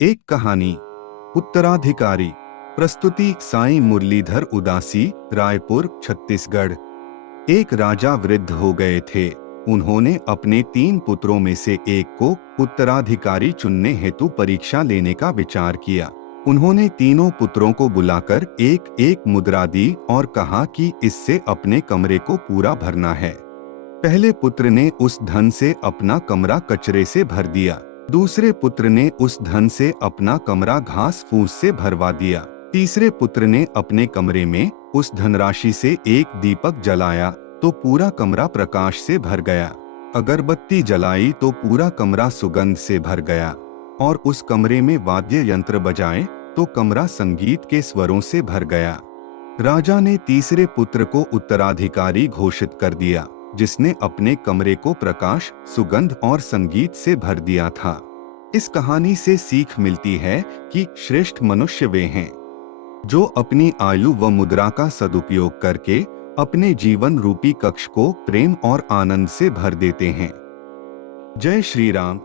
एक कहानी, उत्तराधिकारी। प्रस्तुति साईं मुरलीधर उदासी, रायपुर, छत्तीसगढ़। एक राजा वृद्ध हो गए थे। उन्होंने अपने 3 पुत्रों में से एक को उत्तराधिकारी चुनने हेतु परीक्षा लेने का विचार किया। उन्होंने तीनों पुत्रों को बुलाकर एक एक मुद्रा दी और कहा कि इससे अपने कमरे को पूरा भरना है। पहले पुत्र ने उस धन से अपना कमरा कचरे से भर दिया। दूसरे पुत्र ने उस धन से अपना कमरा घास फूस से भरवा दिया। तीसरे पुत्र ने अपने कमरे में उस धनराशि से एक दीपक जलाया तो पूरा कमरा प्रकाश से भर गया। अगरबत्ती जलाई तो पूरा कमरा सुगंध से भर गया। और उस कमरे में वाद्य यंत्र बजाए तो कमरा संगीत के स्वरों से भर गया। राजा ने तीसरे पुत्र को उत्तराधिकारी घोषित कर दिया, जिसने अपने कमरे को प्रकाश, सुगंध और संगीत से भर दिया था। इस कहानी से सीख मिलती है कि श्रेष्ठ मनुष्य वे हैं जो अपनी आयु व मुद्रा का सदुपयोग करके अपने जीवन रूपी कक्ष को प्रेम और आनंद से भर देते हैं। जय श्री राम।